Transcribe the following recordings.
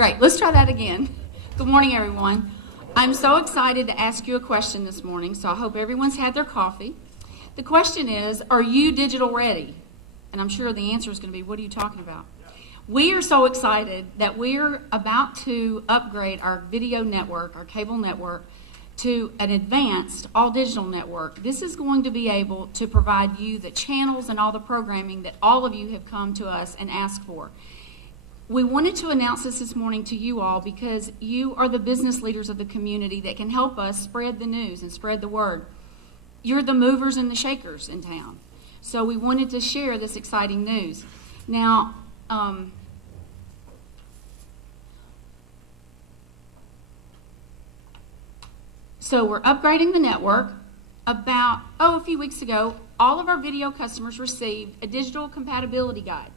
Great. Let's try that again. Good morning, everyone. I'm so excited to ask you a question this morning, so I hope everyone's had their coffee. The question is, are you digital ready? And I'm sure the answer is going to be, what are you talking about? We are so excited that we're about to upgrade our video network, our cable network, to an advanced all-digital network. This is going to be able to provide you the channels and all the programming that all of you have come to us and asked for. We wanted to announce this morning to you all because you are the business leaders of the community that can help us spread the news and spread the word. You're the movers and the shakers in town. So we wanted to share this exciting news. Now, so we're upgrading the network. About, a few weeks ago, all of our video customers received a digital compatibility guide.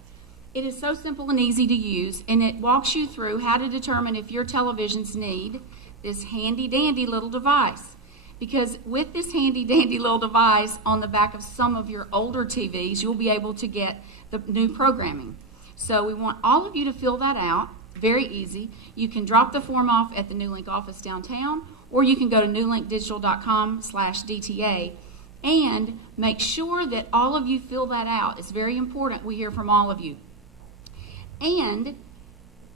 It is so simple and easy to use, and it walks you through how to determine if your televisions need this handy-dandy little device. Because with this handy-dandy little device on the back of some of your older TVs, you'll be able to get the new programming. So we want all of you to fill that out. Very easy. You can drop the form off at the Nulink office downtown, or you can go to nulinkdigital.com/DTA and make sure that all of you fill that out. It's very important we hear from all of you. And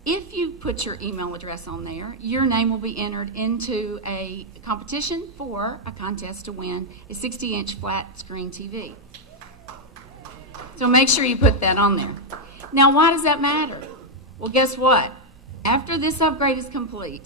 if you put your email address on there, your name will be entered into a competition for a contest to win a 60-inch flat screen TV. So make sure you put that on there. Now, why does that matter? Well, guess what? After this upgrade is complete,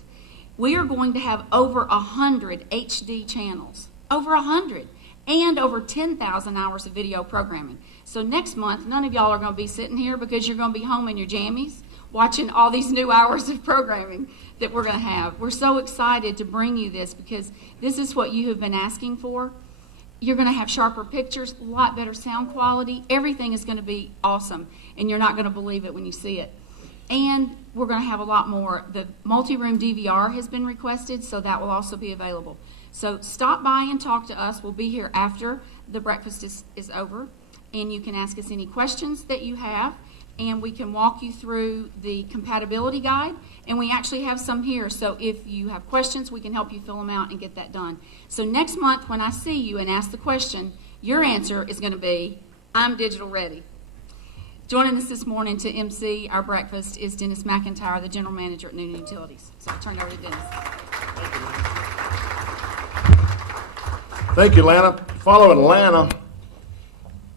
we are going to have over 100 HD channels, over 100, and over 10,000 hours of video programming. So next month, none of y'all are going to be sitting here because you're going to be home in your jammies watching all these new hours of programming that we're going to have. We're so excited to bring you this because this is what you have been asking for. You're going to have sharper pictures, a lot better sound quality. Everything is going to be awesome, and you're not going to believe it when you see it. And we're going to have a lot more. The multi-room DVR has been requested, so that will also be available. So stop by and talk to us. We'll be here after the breakfast is over, and you can ask us any questions that you have, and we can walk you through the compatibility guide, and we actually have some here. So if you have questions, we can help you fill them out and get that done. So next month when I see you and ask the question, your answer is going to be, I'm digital ready. Joining us this morning to MC our breakfast is Dennis McIntyre, the General Manager at Newton Utilities. So I'll turn it over to Dennis. Thank you, Lana. Following Lana,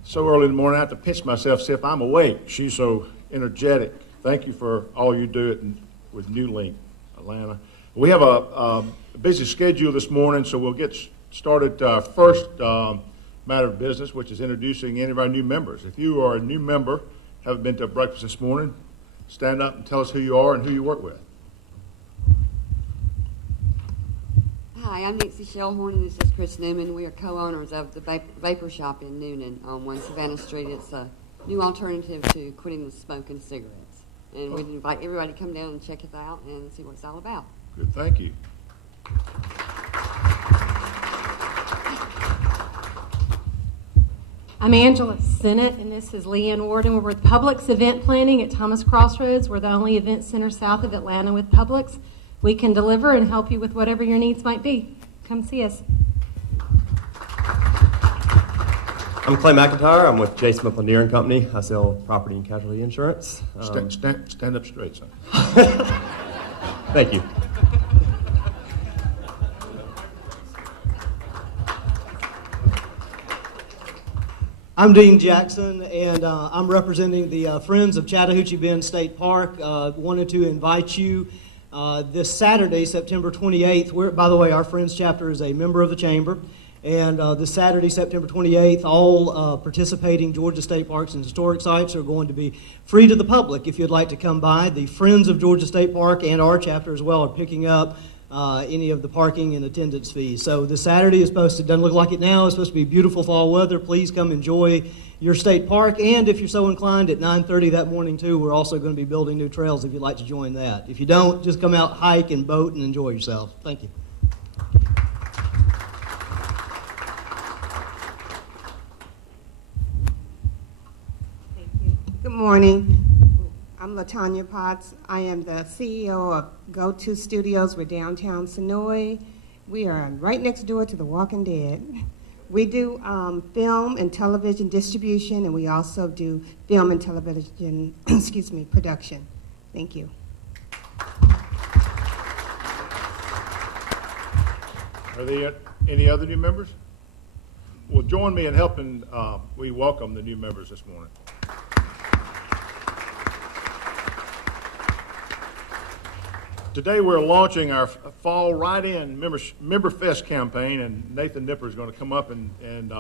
so early in the morning I have to pinch myself, see if I'm awake. She's so energetic. Thank you for all you do with Nulink, Lana. We have a busy schedule this morning, so we'll get started first matter of business, which is introducing any of our new members. If you are a new member, haven't been to breakfast this morning, stand up and tell us who you are and who you work with. Hi, I'm Nixie Shellhorn, and this is Chris Newman. We are co-owners of the Vapor Shop in Noonan on 1 Savannah Street. It's a new alternative to quitting the smoking cigarettes. And we'd invite everybody to come down and check it out and see what it's all about. Good, thank you. I'm Angela Sennett, and this is Leanne Warden. We're with Publix Event Planning at Thomas Crossroads. We're the only event center south of Atlanta with Publix. We can deliver and help you with whatever your needs might be. Come see us. I'm Clay McIntyre. I'm with J. Smith Lanier & Company. I sell property and casualty insurance. Stand up straight, son. Thank you. I'm Dean Jackson, and I'm representing the Friends of Chattahoochee Bend State Park. Wanted to invite you this Saturday, September 28th. By the way, our Friends chapter is a member of the Chamber. And this Saturday, September 28th, all participating Georgia State Parks and historic sites are going to be free to the public if you'd like to come by. The Friends of Georgia State Park and our chapter as well are picking up any of the parking and attendance fees. So this Saturday is supposed to, doesn't look like it now, it's supposed to be beautiful fall weather. Please come enjoy your state park. And if you're so inclined, at 9:30 that morning too, we're also going to be building new trails if you'd like to join that. If you don't, just come out, hike and boat and enjoy yourself. Thank you. Good morning. I'm I'm LaTanya Potts. I am the CEO of Go-To Studios. We're downtown Sonoy. We are right next door to The Walking Dead. We do film and television distribution, and we also do film and television, production. Thank you. Are there any other new members? Well, join me in helping we welcome the new members this morning. Today we're launching our Fall Right-In Member Fest campaign, and Nathan Nipper is going to come up and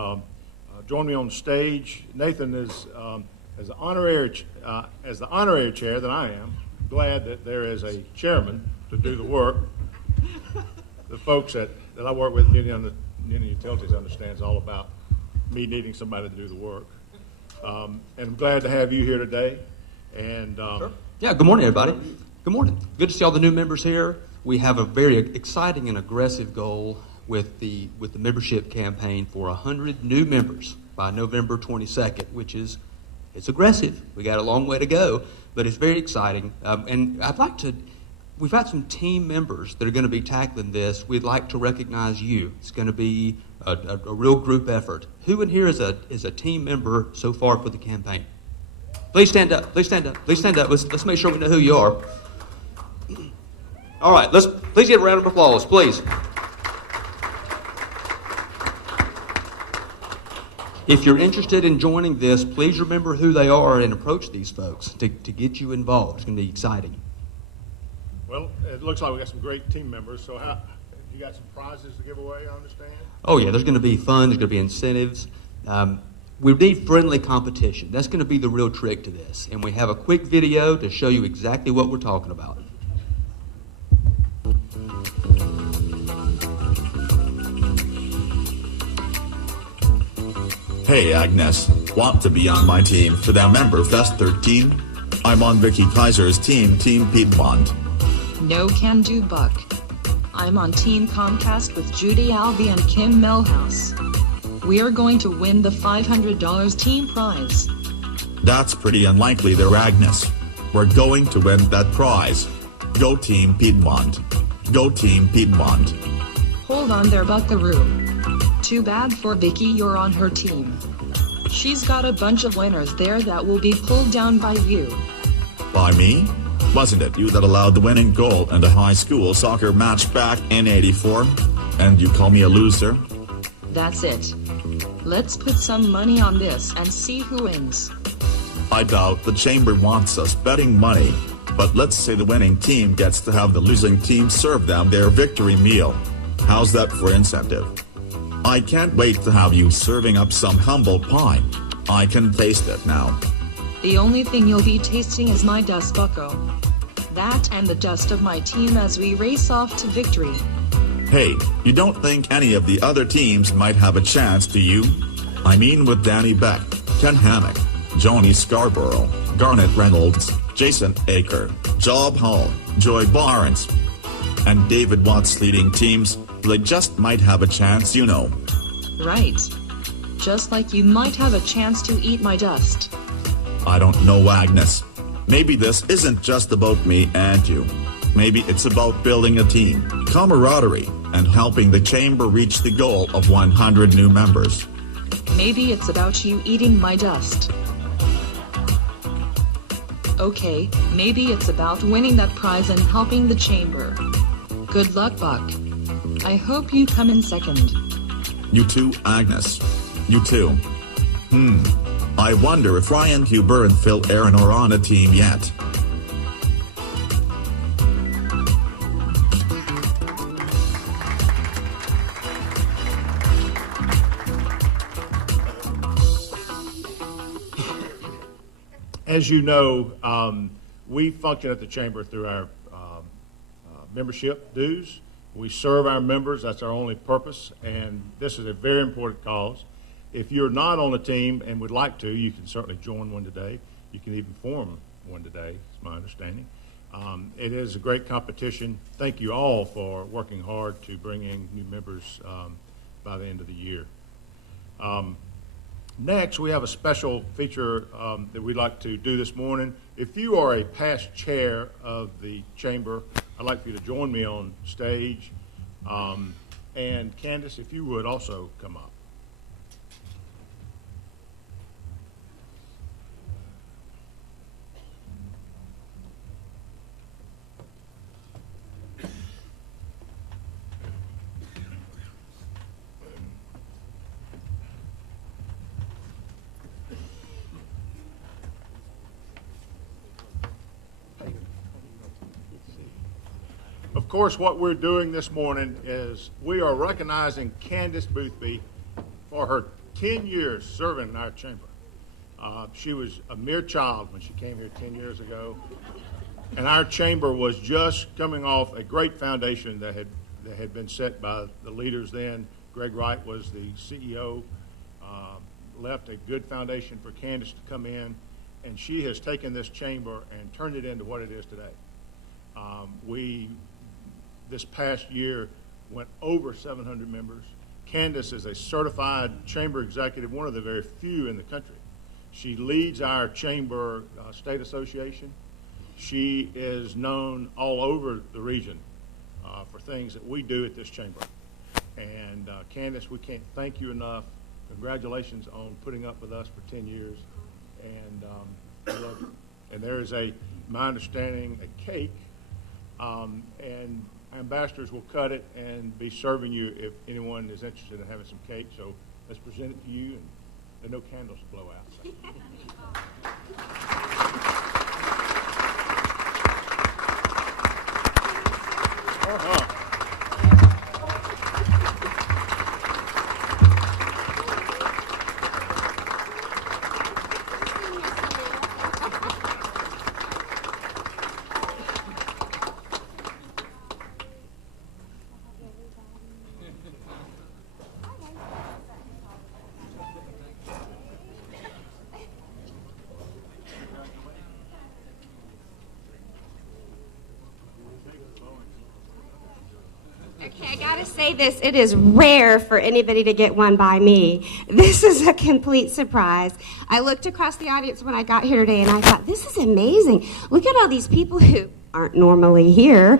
join me on stage. Nathan is as the honorary chair that I am. Glad that there is a chairman to do the work. The folks that I work with, Union Utilities, understands all about me needing somebody to do the work. And I'm glad to have you here today. And sure. Yeah, good morning, everybody. Good morning. Good to see all the new members here. We have a very exciting and aggressive goal with the membership campaign for 100 new members by November 22nd, which is, it's aggressive. We got a long way to go, but it's very exciting. And we've got some team members that are going to be tackling this. We'd like to recognize you. It's going to be a real group effort. Who in here is a team member so far for the campaign? Please stand up. Please stand up. Please stand up. Let's make sure we know who you are. All right, please give a round of applause, please. If you're interested in joining this, please remember who they are and approach these folks to get you involved. It's going to be exciting. Well, it looks like we got some great team members. So you got some prizes to give away, I understand? Oh, yeah, there's going to be fun. There's going to be incentives. We need friendly competition. That's going to be the real trick to this. And we have a quick video to show you exactly what we're talking about. Hey Agnes, want to be on my team for the Member Fest 13? I'm on Vicky Kaiser's team, Team Piedmont. No can do, Buck. I'm on Team Comcast with Judy Alvey and Kim Melhouse. We're going to win the $500 team prize. That's pretty unlikely there, Agnes. We're going to win that prize. Go Team Piedmont. Go Team Piedmont. Hold on there, Buckaroo. Too bad for Vicky, you're on her team. She's got a bunch of winners there that will be pulled down by you. By me? Wasn't it you that allowed the winning goal in the high school soccer match back in '84? And you call me a loser? That's it. Let's put some money on this and see who wins. I doubt the chamber wants us betting money, but let's say the winning team gets to have the losing team serve them their victory meal. How's that for incentive? I can't wait to have you serving up some humble pie. I can taste it now. The only thing you'll be tasting is my dust, Bucko. That and the dust of my team as we race off to victory. Hey, you don't think any of the other teams might have a chance, do you? I mean with Danny Beck, Ken Hammock, Joni Scarborough, Garnet Reynolds, Jason Aker, Job Hall, Joy Barnes, and David Watts leading teams. They just might have a chance, you know. Right. Just like you might have a chance to eat my dust. I don't know, Agnes. Maybe this isn't just about me and you. Maybe it's about building a team, camaraderie, and helping the chamber reach the goal of 100 new members. Maybe it's about you eating my dust. Okay, maybe it's about winning that prize and helping the chamber. Good luck, Buck. I hope you come in second. You too, Agnes. You too. I wonder if Ryan Huber and Phil Aaron are on a team yet. As you know, we function at the Chamber through our membership dues. We serve our members. That's our only purpose, and this is a very important cause. If you're not on a team and would like to, you can certainly join one today. You can even form one today, is my understanding. It is a great competition. Thank you all for working hard to bring in new members by the end of the year. Next, we have a special feature that we'd like to do this morning. If you are a past chair of the chamber, I'd like for you to join me on stage. And Candace, if you would also come up. Of course, what we're doing this morning is we are recognizing Candace Boothby for her 10 years serving in our chamber. She was a mere child when she came here 10 years ago, and our chamber was just coming off a great foundation that had been set by the leaders then. Greg Wright was the CEO, left a good foundation for Candace to come in, and she has taken this chamber and turned it into what it is today. This past year went over 700 members. Candace is a certified chamber executive, one of the very few in the country. She leads our chamber state association. She is known all over the region for things that we do at this chamber. And Candace, we can't thank you enough. Congratulations on putting up with us for 10 years. And we love you. And there is my understanding, a cake. And ambassadors will cut it and be serving you if anyone is interested in having some cake. So let's present it to you, and there are no candles to blow out. So. Okay, I gotta say this. It is rare for anybody to get one by me. This is a complete surprise. I looked across the audience when I got here today and I thought, this is amazing. Look at all these people who aren't normally here.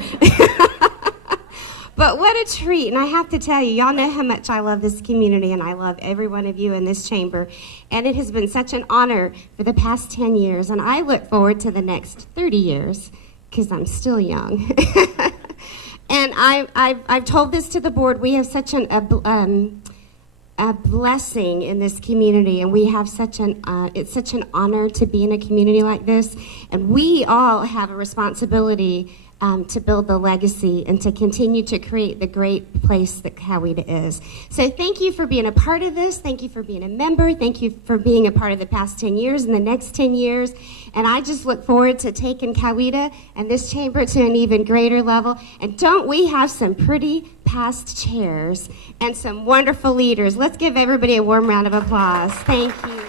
But what a treat. And I have to tell you, y'all know how much I love this community and I love every one of you in this chamber. And it has been such an honor for the past 10 years. And I look forward to the next 30 years because I'm still young. And I've told this to the board. We have such a blessing in this community, and we have it's such an honor to be in a community like this. And we all have a responsibility to build the legacy and to continue to create the great place that Coweta is. So thank you for being a part of this. Thank you for being a member. Thank you for being a part of the past 10 years and the next 10 years. And I just look forward to taking Coweta and this chamber to an even greater level. And don't we have some pretty past chairs and some wonderful leaders? Let's give everybody a warm round of applause. Thank you.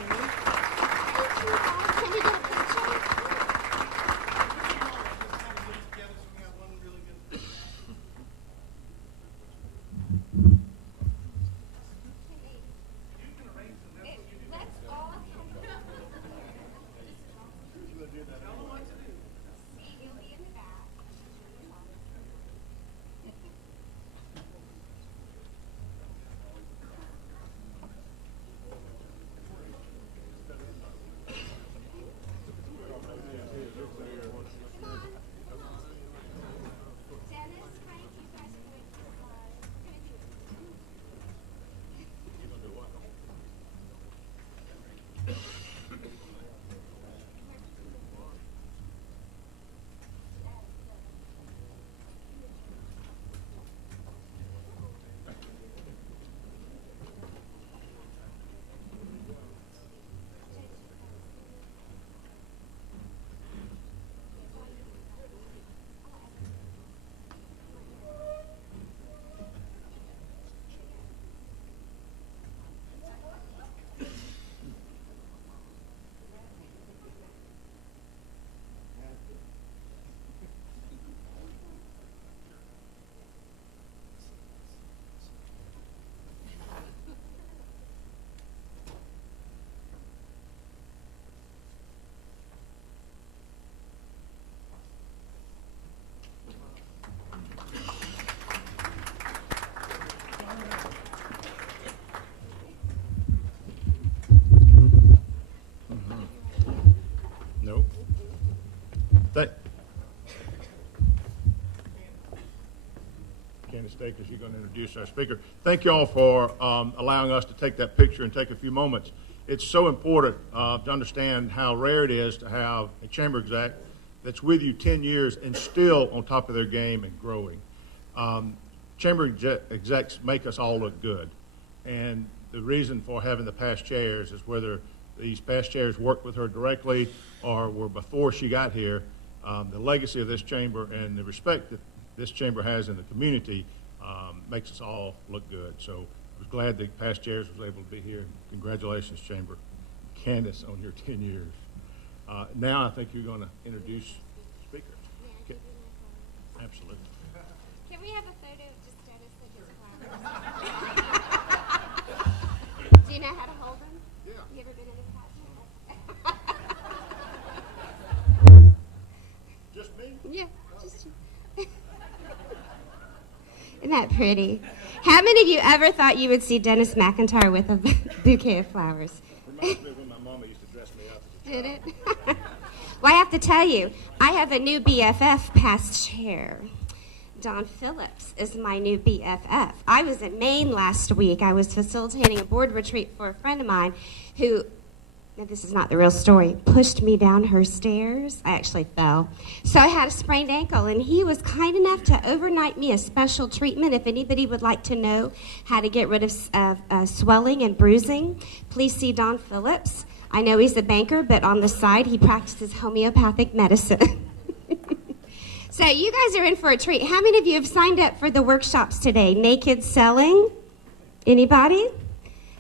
Candace Akers, you're going to introduce our speaker. Thank you all for allowing us to take that picture and take a few moments. It's so important to understand how rare it is to have a chamber exec that's with you 10 years and still on top of their game and growing. Chamber execs make us all look good. And the reason for having the past chairs is whether these past chairs worked with her directly or were before she got here, the legacy of this chamber and the respect that this chamber has in the community makes us all look good. So I was glad the past chairs was able to be here. Congratulations, Chamber. Candace, on your 10 years. Now I think you're going to introduce the speaker. Okay. Absolutely. Can we have a photo of just Dennis and his flowers? Do you know how to hold them? Yeah. You ever been in a classroom? Just me? Yeah, just you. Isn't that pretty? How many of you ever thought you would see Dennis McIntyre with a bouquet of flowers? Reminds me of when my mama used to dress me up. Did it? Well, I have to tell you, I have a new BFF past chair. Don Phillips is my new BFF. I was in Maine last week. I was facilitating a board retreat for a friend of mine who, now this is not the real story, pushed me down her stairs. I actually fell. So I had a sprained ankle, and he was kind enough to overnight me a special treatment. If anybody would like to know how to get rid of swelling and bruising, please see Don Phillips. I know he's a banker, but on the side, he practices homeopathic medicine. So you guys are in for a treat. How many of you have signed up for the workshops today? Naked selling? Anybody?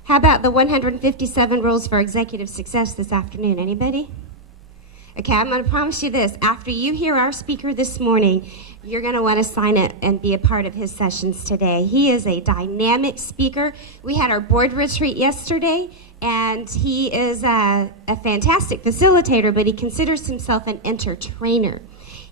How about the 157 rules for executive success this afternoon? Anybody? Okay, I'm going to promise you this. After you hear our speaker this morning, you're going to want to sign up and be a part of his sessions today. He is a dynamic speaker. We had our board retreat yesterday, and he is a fantastic facilitator, but he considers himself an entertainer.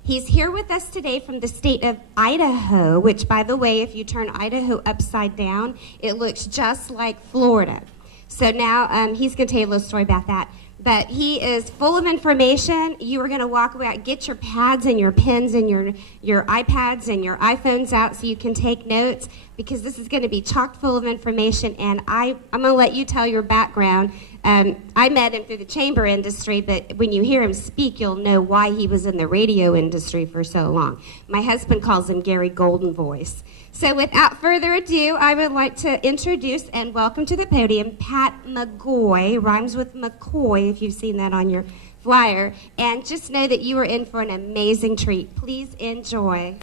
He's here with us today from the state of Idaho, which, by the way, if you turn Idaho upside down, it looks just like Florida. So now he's going to tell you a little story about that. But he is full of information. You are going to walk away, get your pads and your pens and your iPads and your iPhones out so you can take notes, because this is going to be chock full of information. And I'm going to let you tell your background. I met him through the chamber industry, but when you hear him speak, you'll know why he was in the radio industry for so long. My husband calls him Gary Golden Voice. So without further ado, I would like to introduce and welcome to the podium Pat McGoy, rhymes with McCoy if you've seen that on your flyer, and just know that you are in for an amazing treat. Please enjoy.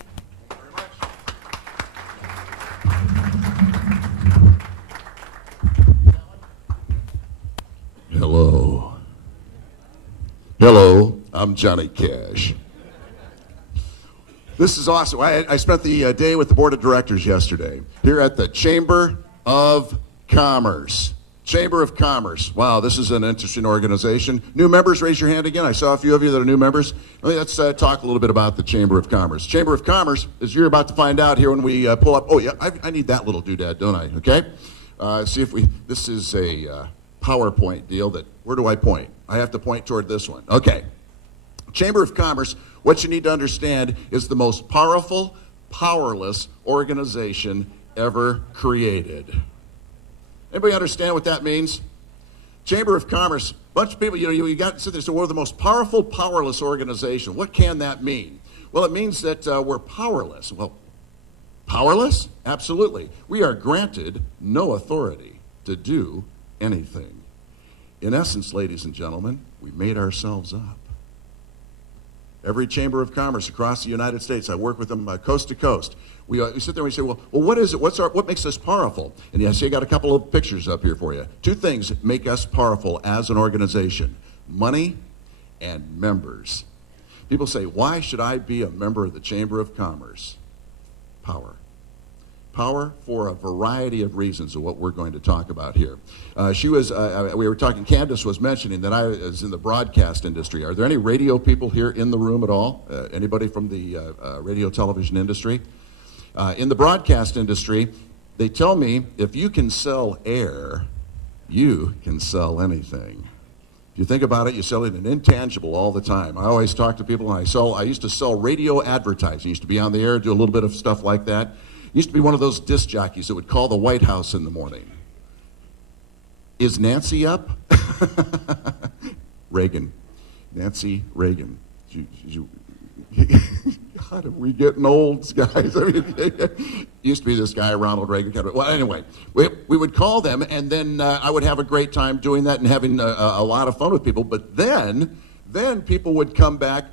Hello. Hello, I'm Johnny Cash. This is awesome. I spent the day with the board of directors yesterday here at the Chamber of Commerce. Chamber of Commerce. Wow, this is an interesting organization. New members, raise your hand again. I saw a few of you that are new members. Let's talk a little bit about the Chamber of Commerce. Chamber of Commerce, as you're about to find out here when we pull up. Oh, yeah, I need that little doodad, don't I? Okay? See if this is a PowerPoint deal that, where do I point? I have to point toward this one. Okay. Chamber of Commerce, what you need to understand, is the most powerful, powerless organization ever created. Anybody understand what that means? Chamber of Commerce, bunch of people, you got to sit there and say, we're the most powerful, powerless organization. What can that mean? Well, it means that we're powerless. Well, powerless? Absolutely. We are granted no authority to do anything. In essence, ladies and gentlemen, we made ourselves up. Every Chamber of Commerce across the United States, I work with them coast to coast. We sit there and we say, well, what is it? What makes us powerful? And I got a couple of pictures up here for you. Two things make us powerful as an organization: money and members. People say, why should I be a member of the Chamber of Commerce? Power. Power for a variety of reasons of what we're going to talk about here. We were talking, Candace was mentioning that I was in the broadcast industry. Are there any radio people here in the room at all? Anybody from the radio television industry? In the broadcast industry, they tell me if you can sell air, you can sell anything. If you think about it, you're selling an intangible all the time. I always talk to people, and I used to sell radio advertising. I used to be on the air, do a little bit of stuff like that. Used to be one of those disc jockeys that would call the White House in the morning. Is Nancy up? Reagan. Nancy Reagan. God, are we getting old, guys? I mean, used to be this guy, Ronald Reagan. Well, anyway, we would call them, and then I would have a great time doing that and having a lot of fun with people. But then people would come back,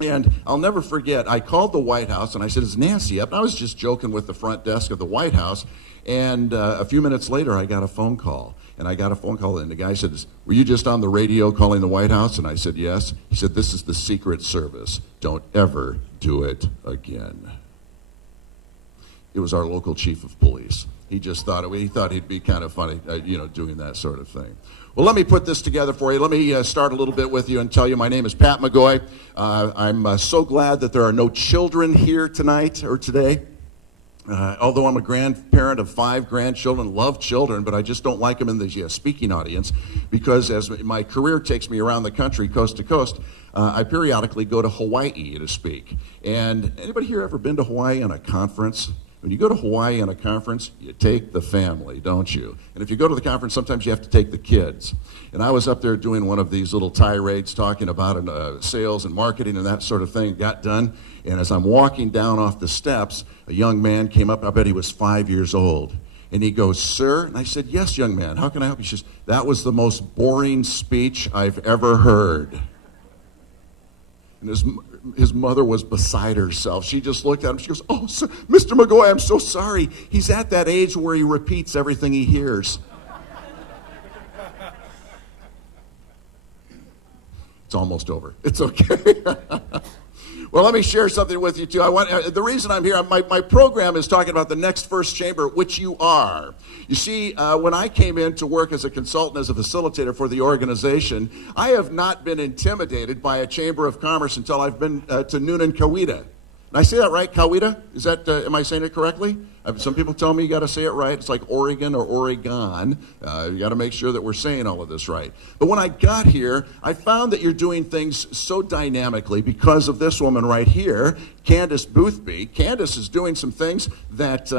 and I'll never forget, I called the White House, and I said, is Nancy up? And I was just joking with the front desk of the White House, and a few minutes later, I got a phone call. And I got a phone call, and the guy said, were you just on the radio calling the White House? And I said, yes. He said, this is the Secret Service. Don't ever do it again. It was our local chief of police. He just thought he'd be kind of funny, doing that sort of thing. Well, let me put this together for you. Let me start a little bit with you and tell you my name is Pat McGoy. I'm so glad that there are no children here tonight or today. Although I'm a grandparent of 5 grandchildren, love children, but I just don't like them in the speaking audience because as my career takes me around the country, coast to coast, I periodically go to Hawaii to speak. And anybody here ever been to Hawaii on a conference? When you go to Hawaii on a conference, you take the family, don't you? And if you go to the conference, sometimes you have to take the kids. And I was up there doing one of these little tirades talking about sales and marketing and that sort of thing, got done. And as I'm walking down off the steps, a young man came up, I bet he was 5 years old. And he goes, sir? And I said, yes, young man, how can I help you? He says, that was the most boring speech I've ever heard. And his mother was beside herself. She just looked at him. She goes, oh, sir, Mr. McGoy, I'm so sorry. He's at that age where he repeats everything he hears. It's almost over. It's okay. Well, let me share something with you, too. The reason I'm here, my program is talking about the next First Chamber, which you are. You see, when I came in to work as a consultant, as a facilitator for the organization, I have not been intimidated by a Chamber of Commerce until I've been to Nulink, Kauai. Did I say that right, Kauai? Is that, am I saying it correctly? Some people tell me you got to say it right. It's like Oregon or Oregon. You got to make sure that we're saying all of this right. But when I got here, I found that you're doing things so dynamically because of this woman right here, Candace Boothby. Candace is doing some things that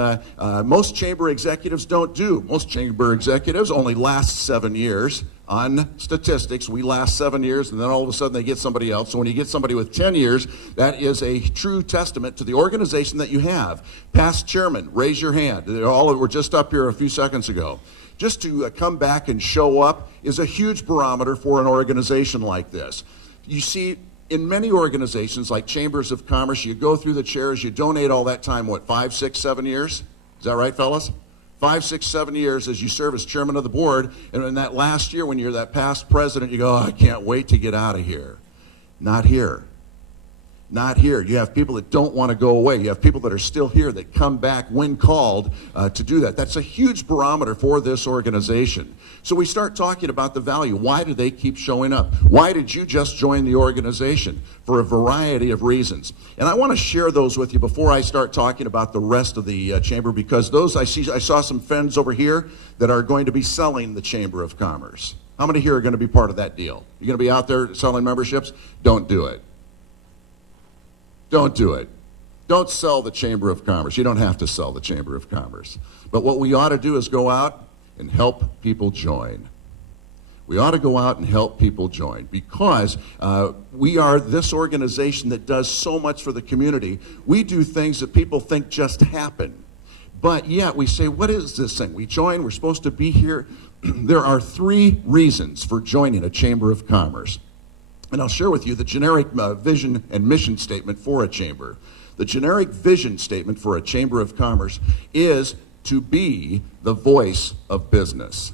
most chamber executives don't do. Most chamber executives only last 7 years. On statistics, we last 7 years, and then all of a sudden they get somebody else. So when you get somebody with 10 years, that is a true testament to the organization that you have. Past chairman, raise your hand. They all were just up here a few seconds ago. Just to come back and show up is a huge barometer for an organization like this. You see, in many organizations like chambers of commerce, you go through the chairs, you donate all that time, 5, 6, 7 years? Is that right, fellas? 5, 6, 7 years as you serve as chairman of the board, and in that last year when you're that past president, you go, oh, I can't wait to get out of here. Not here. Not here. You have people that don't want to go away. You have people that are still here that come back when called to do that. That's a huge barometer for this organization. So we start talking about the value. Why do they keep showing up? Why did you just join the organization? For a variety of reasons. And I want to share those with you before I start talking about the rest of the chamber, because those I saw some friends over here that are going to be selling the Chamber of Commerce. How many here are going to be part of that deal? You're going to be out there selling memberships? Don't do it. Don't do it. Don't sell the Chamber of Commerce. You don't have to sell the Chamber of Commerce. But what we ought to do is go out and help people join. We ought to go out and help people join because we are this organization that does so much for the community. We do things that people think just happen. But yet we say, what is this thing? We join, we're supposed to be here. There are 3 reasons for joining a Chamber of Commerce. And I'll share with you the generic vision and mission statement for a chamber. The generic vision statement for a Chamber of Commerce is to be the voice of business.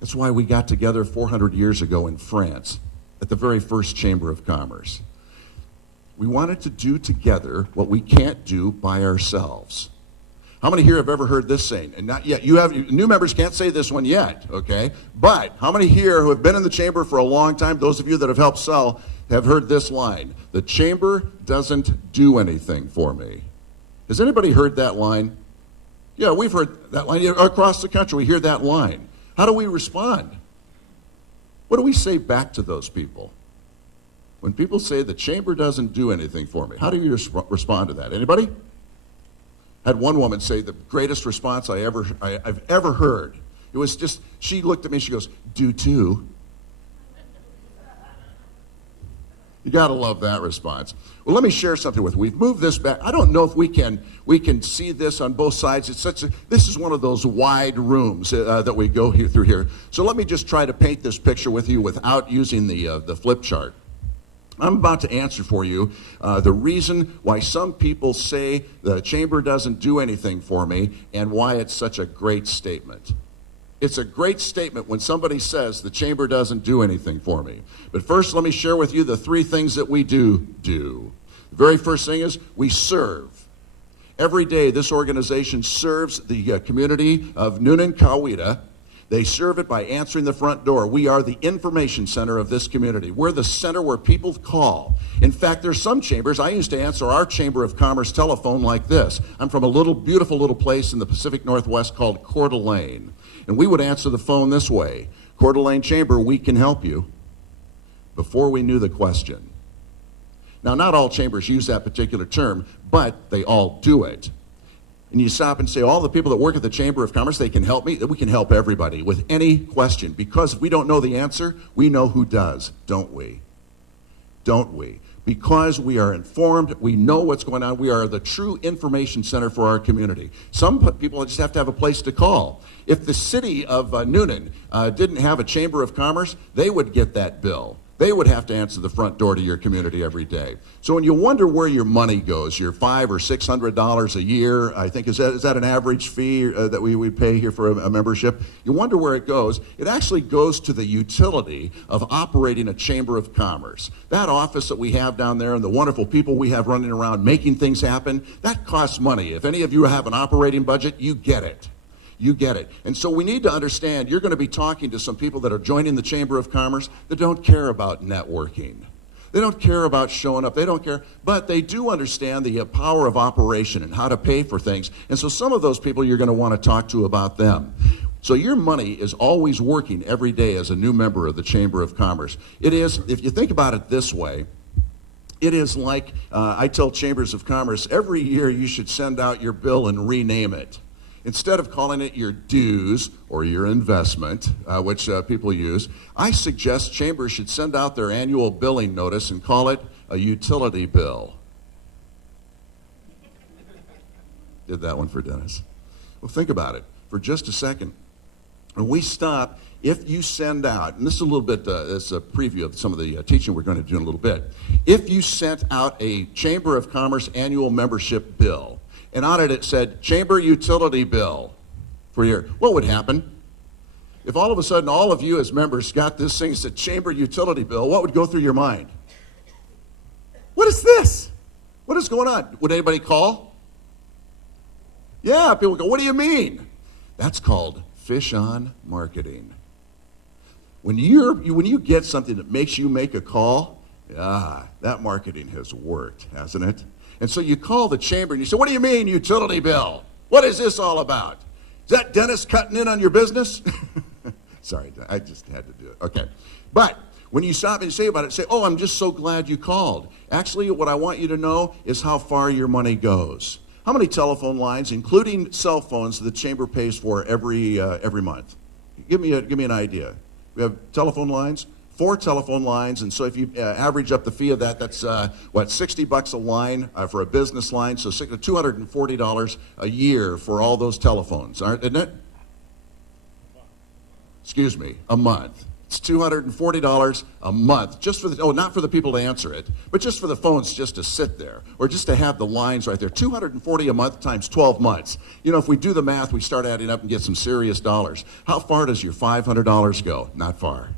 That's why we got together 400 years ago in France at the very first Chamber of Commerce. We wanted to do together what we can't do by ourselves. How many here have ever heard this saying? And not yet. New members can't say this one yet, okay? But how many here who have been in the chamber for a long time, those of you that have helped sell, have heard this line? The chamber doesn't do anything for me. Has anybody heard that line? Yeah, we've heard that line. Across the country, we hear that line. How do we respond? What do we say back to those people? When people say the chamber doesn't do anything for me, how do you respond to that? Anybody? Had one woman say the greatest response I've ever heard. It was just, she looked at me and she goes, "Do too." You got to love that response. Well, let me share something with you. We've moved this back. I don't know if we can see this on both sides. This is one of those wide rooms that we go through here. So let me just try to paint this picture with you without using the flip chart. I'm about to answer for you the reason why some people say the chamber doesn't do anything for me and why it's such a great statement. It's a great statement when somebody says the chamber doesn't do anything for me. But first, let me share with you the three things that we do. The very first thing is we serve. Every day, this organization serves the community of Nulink, Coweta. They serve it by answering the front door. We are the information center of this community. We're the center where people call. In fact, there's some chambers. I used to answer our Chamber of Commerce telephone like this. I'm from a beautiful little place in the Pacific Northwest called Coeur d'Alene. And we would answer the phone this way: "Coeur d'Alene Chamber, we can help you," before we knew the question. Now, not all chambers use that particular term, but they all do it. And you stop and say, all the people that work at the Chamber of Commerce, they can help me. We can help everybody with any question, because if we don't know the answer, we know who does, don't we? Don't we? Because we are informed, we know what's going on. We are the true information center for our community. Some people just have to have a place to call. If the city of Newnan didn't have a Chamber of Commerce, they would get that bill. They would have to answer the front door to your community every day. So when you wonder where your money goes, your $500 or $600 a year, I think, is that an average fee that we pay here for a membership? You wonder where it goes. It actually goes to the utility of operating a Chamber of Commerce. That office that we have down there and the wonderful people we have running around making things happen, that costs money. If any of you have an operating budget, you get it. You get it. And so we need to understand, you're going to be talking to some people that are joining the Chamber of Commerce that don't care about networking. They don't care about showing up. They don't care. But they do understand the power of operation and how to pay for things. And so some of those people you're going to want to talk to about them. So your money is always working every day as a new member of the Chamber of Commerce. It is, if you think about it this way, it is like, I tell Chambers of Commerce, every year you should send out your bill and rename it. Instead of calling it your dues or your investment, which people use, I suggest chambers should send out their annual billing notice and call it a utility bill. Did that one for Dennis. Well, think about it for just a second. When we stop, if you send out, and this is a little bit, it's a preview of some of the teaching we're going to do in a little bit. If you sent out a Chamber of Commerce annual membership bill, and on it said, Chamber Utility Bill for your, what would happen? If all of a sudden all of you as members got this thing that said Chamber Utility Bill, what would go through your mind? What is this? What is going on? Would anybody call? Yeah, people go, what do you mean? That's called fish-on marketing. When you get something that makes you make a call, that marketing has worked, hasn't it? And so you call the chamber and you say, what do you mean, utility bill? What is this all about? Is that Dennis cutting in on your business? Sorry, I just had to do it. Okay. But when you stop and you say about it, say, oh, I'm just so glad you called. Actually, what I want you to know is how far your money goes. How many telephone lines, including cell phones, the chamber pays for every month? Give me an idea. We have telephone lines? 4 telephone lines, and so if you average up the fee of that, that's $60 a line for a business line, so $240 a year for all those telephones, isn't it? Excuse me, a month. It's $240 a month, just for the, not for the people to answer it, but just for the phones just to sit there, or just to have the lines right there. $240 a month times 12 months. You know, if we do the math, we start adding up and get some serious dollars. How far does your $500 go? Not far.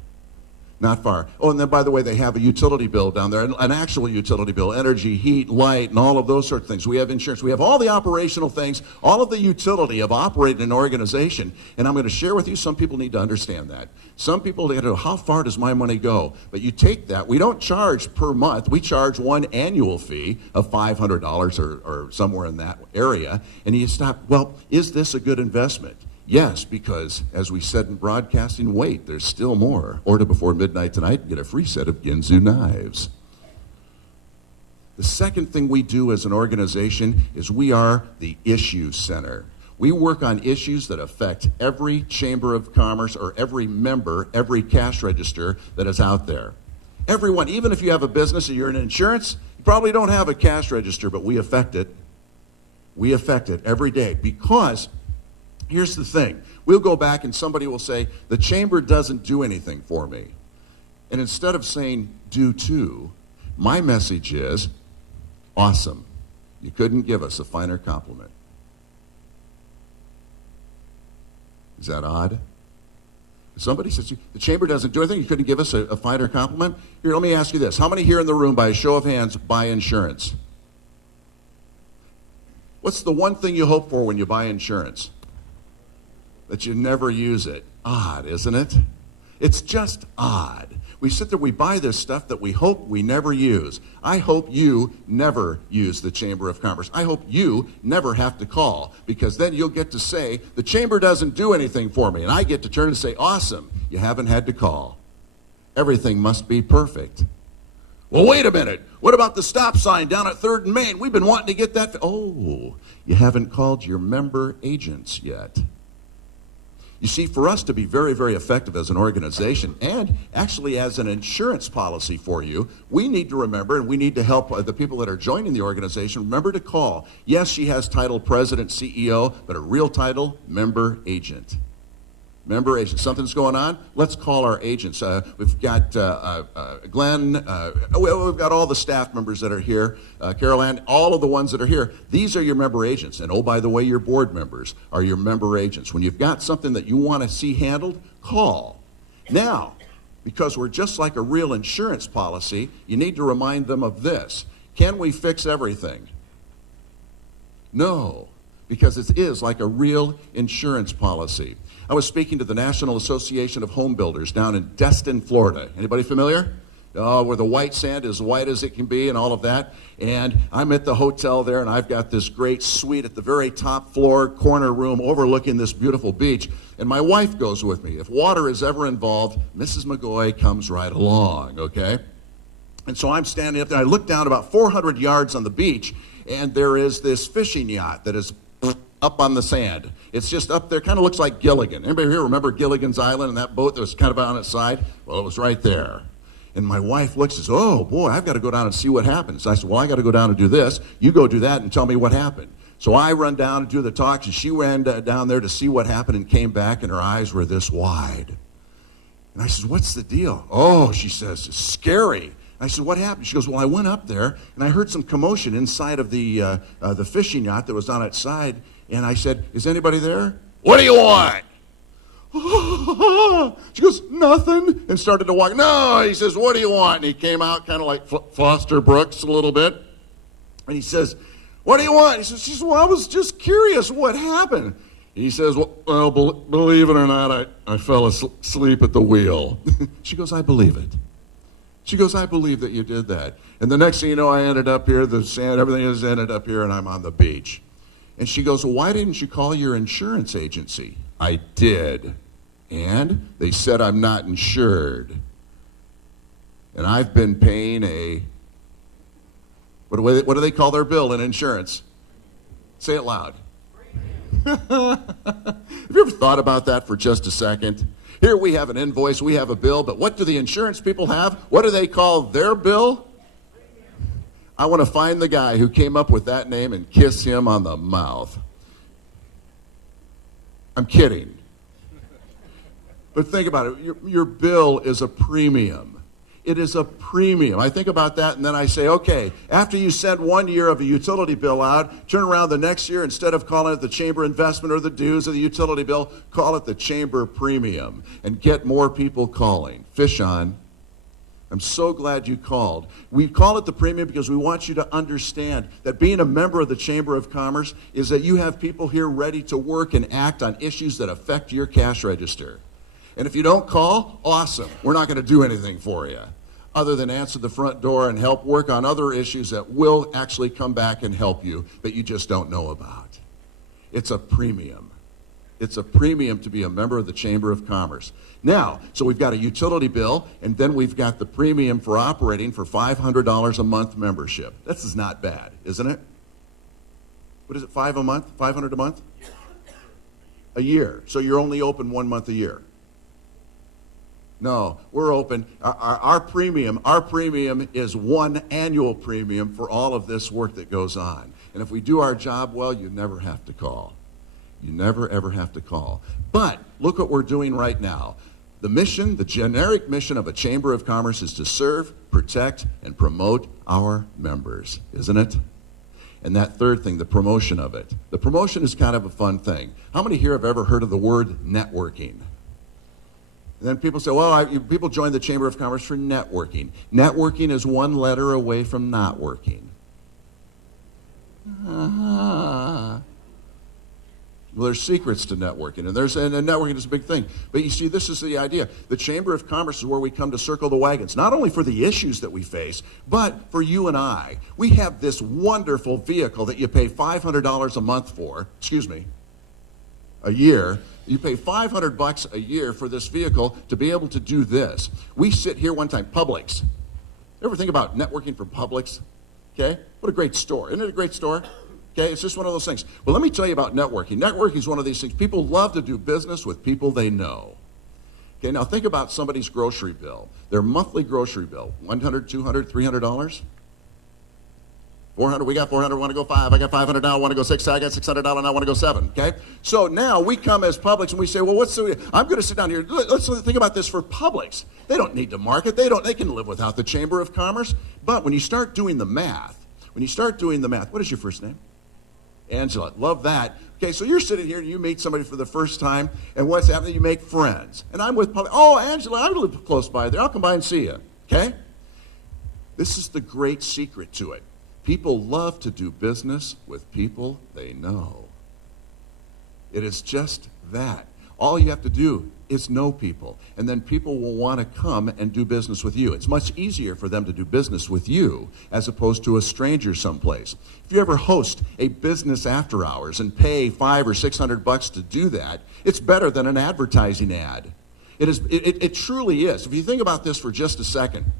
Not far. Oh, and then, by the way, they have a utility bill down there, an actual utility bill, energy, heat, light, and all of those sort of things. We have insurance. We have all the operational things, all of the utility of operating an organization. And I'm going to share with you, some people need to understand that. Some people, they know, how far does my money go? But you take that. We don't charge per month. We charge one annual fee of $500 or somewhere in that area. And you stop, well, is this a good investment? Yes, because, as we said in broadcasting, wait, there's still more. Order before midnight tonight and get a free set of Ginzu knives. The second thing we do as an organization is we are the issue center. We work on issues that affect every Chamber of Commerce or every member, every cash register that is out there. Everyone, even if you have a business or you're in insurance, you probably don't have a cash register, but we affect it. We affect it every day because here's the thing. We'll go back and somebody will say, the Chamber doesn't do anything for me. And instead of saying, do too, my message is, awesome. You couldn't give us a finer compliment. Is that odd? If somebody says, the Chamber doesn't do anything, you couldn't give us a finer compliment? Here, let me ask you this. How many here in the room, by a show of hands, buy insurance? What's the one thing you hope for when you buy insurance? That you never use it. Odd, isn't it? It's just odd. We sit there, we buy this stuff that we hope we never use. I hope you never use the Chamber of Commerce. I hope you never have to call, because then you'll get to say, the Chamber doesn't do anything for me. And I get to turn and say, awesome, you haven't had to call. Everything must be perfect. Well, wait a minute. What about the stop sign down at 3rd and Main? We've been wanting to get that. Oh, you haven't called your member agents yet. You see, for us to be very, very effective as an organization and actually as an insurance policy for you, we need to remember, and we need to help the people that are joining the organization, remember to call. Yes, she has title President, CEO, but a real title, member agent. Member agent. Something's going on? Let's call our agents. We've got Glenn. We've got all the staff members that are here. Carol Ann, all of the ones that are here. These are your member agents. And oh, by the way, your board members are your member agents. When you've got something that you want to see handled, call. Now, because we're just like a real insurance policy, you need to remind them of this. Can we fix everything? No, because it is like a real insurance policy. I was speaking to the National Association of Home Builders down in Destin, Florida. Anybody familiar? Where the white sand is white as it can be and all of that. And I'm at the hotel there, and I've got this great suite at the very top floor, corner room, overlooking this beautiful beach. And my wife goes with me. If water is ever involved, Mrs. McGoy comes right along, okay? And so I'm standing up there. I look down about 400 yards on the beach, and there is this fishing yacht that is up on the sand. It's just up there, kind of looks like Gilligan. Anybody here remember Gilligan's Island and that boat that was kind of on its side? Well, it was right there. And my wife looks and says, oh boy, I've got to go down and see what happens. I said, well, I got to go down and do this. You go do that and tell me what happened. So I run down and do the talks, and she ran down there to see what happened and came back, and her eyes were this wide. And I said, what's the deal? Oh, she says, it's scary. I said, what happened? She goes, well, I went up there, and I heard some commotion inside of the fishing yacht that was on its side. And I said, is anybody there? What do you want? She goes, nothing, and started to walk. No, he says, what do you want? And he came out kind of like Foster Brooks a little bit. And he says, what do you want? He says, well, I was just curious what happened. He says, well, believe it or not, I fell asleep at the wheel. She goes, I believe it. She goes, I believe that you did that. And the next thing you know, I ended up here, the sand, everything has ended up here, and I'm on the beach. And she goes, well, why didn't you call your insurance agency? I did. And they said I'm not insured. And I've been paying what do they call their bill in insurance? Say it loud. Have you ever thought about that for just a second? Here we have an invoice, we have a bill, but what do the insurance people have? What do they call their bill? I want to find the guy who came up with that name and kiss him on the mouth. I'm kidding. But think about it. Your bill is a premium. It is a premium. I think about that, and then I say, okay, after you send 1 year of a utility bill out, turn around the next year, instead of calling it the chamber investment or the dues of the utility bill, call it the chamber premium and get more people calling. Fish on. I'm so glad you called. We call it the premium because we want you to understand that being a member of the Chamber of Commerce is that you have people here ready to work and act on issues that affect your cash register. And if you don't call, awesome. We're not going to do anything for you other than answer the front door and help work on other issues that will actually come back and help you that you just don't know about. It's a premium. It's a premium to be a member of the Chamber of Commerce. Now, so we've got a utility bill, and then we've got the premium for operating for $500 a month membership. This is not bad, isn't it? What is it, $500 a month? $500 a month? A year. So you're only open 1 month a year. No, we're open. Our premium is one annual premium for all of this work that goes on. And if we do our job well, you never have to call. You never, ever have to call. But look what we're doing right now. The mission, the generic mission of a Chamber of Commerce is to serve, protect, and promote our members, isn't it? And that third thing, the promotion of it. The promotion is kind of a fun thing. How many here have ever heard of the word networking? And then people say, well, people join the Chamber of Commerce for networking. Networking is one letter away from not working. Well, there's secrets to networking, and networking is a big thing. But you see, this is the idea. The Chamber of Commerce is where we come to circle the wagons, not only for the issues that we face, but for you and I. We have this wonderful vehicle that you pay $500 a month for, a year. You pay $500 a year for this vehicle to be able to do this. We sit here one time, Publix. Ever think about networking for Publix? Okay? What a great store. Isn't it a great store? Okay, it's just one of those things. Well, let me tell you about networking. Networking is one of these things. People love to do business with people they know. Okay, now think about somebody's grocery bill. Their monthly grocery bill, $100, $200, $300? 400, we got 400, want to go 5. I got 500 now, I want to go 6. I got $600 now, I want to go 7. Okay? So now we come as Publix and we say, well, I'm going to sit down here. Let's think about this for Publix. They don't need to market. They can live without the Chamber of Commerce. But when you start doing the math, what is your first name? Angela. Love that. Okay, so you're sitting here and you meet somebody for the first time, and what's happening? You make friends. And I'm with Publix. Oh, Angela, I live close by there. I'll come by and see you. Okay? This is the great secret to it. People love to do business with people they know. It is just that. All you have to do is know people, and then people will want to come and do business with you. It's much easier for them to do business with you as opposed to a stranger someplace. If you ever host a business after hours and pay $500 or $600 to do that, it's better than an advertising ad. It truly is. If you think about this for just a second,